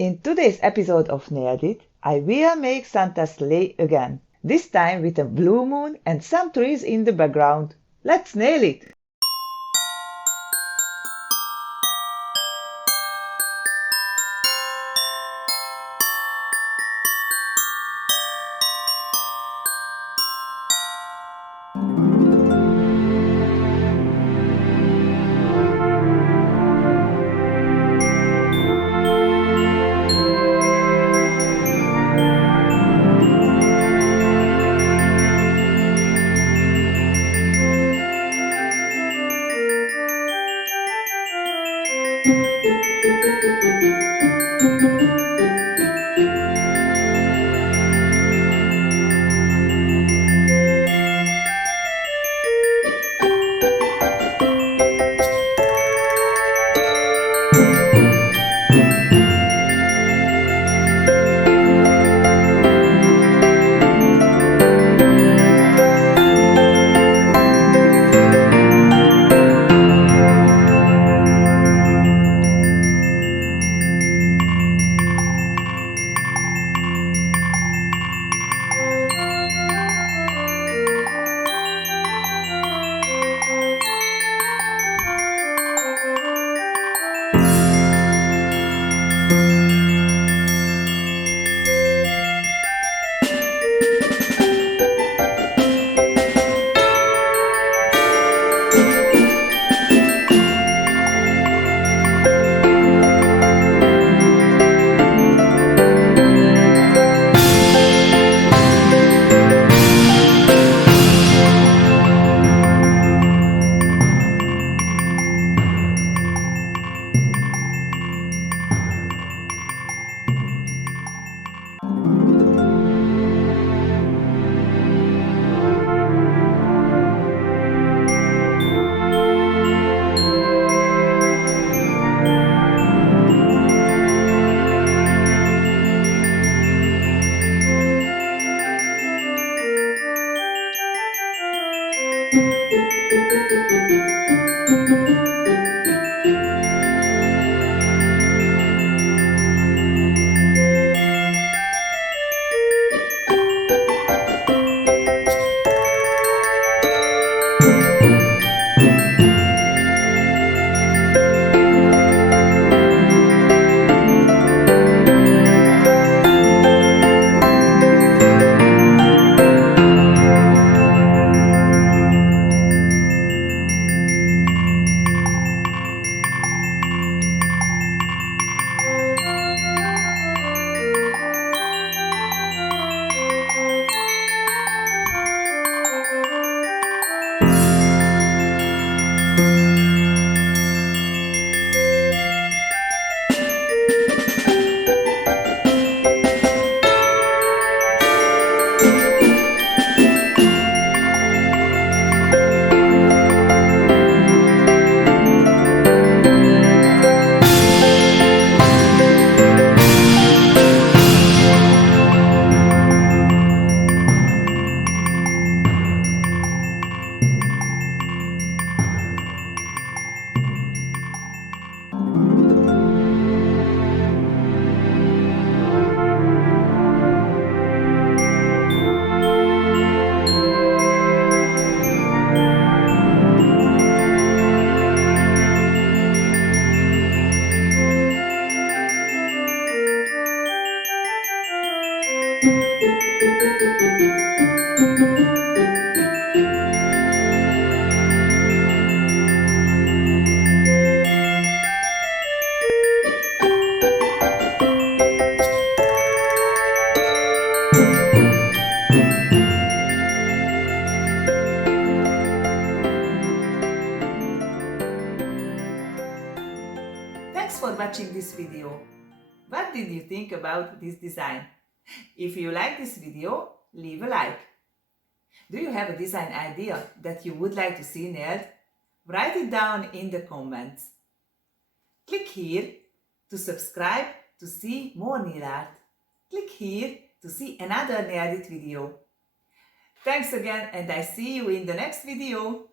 In today's episode of Nailed It, I will make Santa's sleigh again, this time with a blue moon and some trees in the background. Let's nail it! Thanks for watching this video. What did you think about this design? If you like this video, leave a like. Do you have a design idea that you would like to see nailed? Write it down in the comments. Click here to subscribe to see more nail art. Click here to see another nailed it video. Thanks again, and I see you in the next video.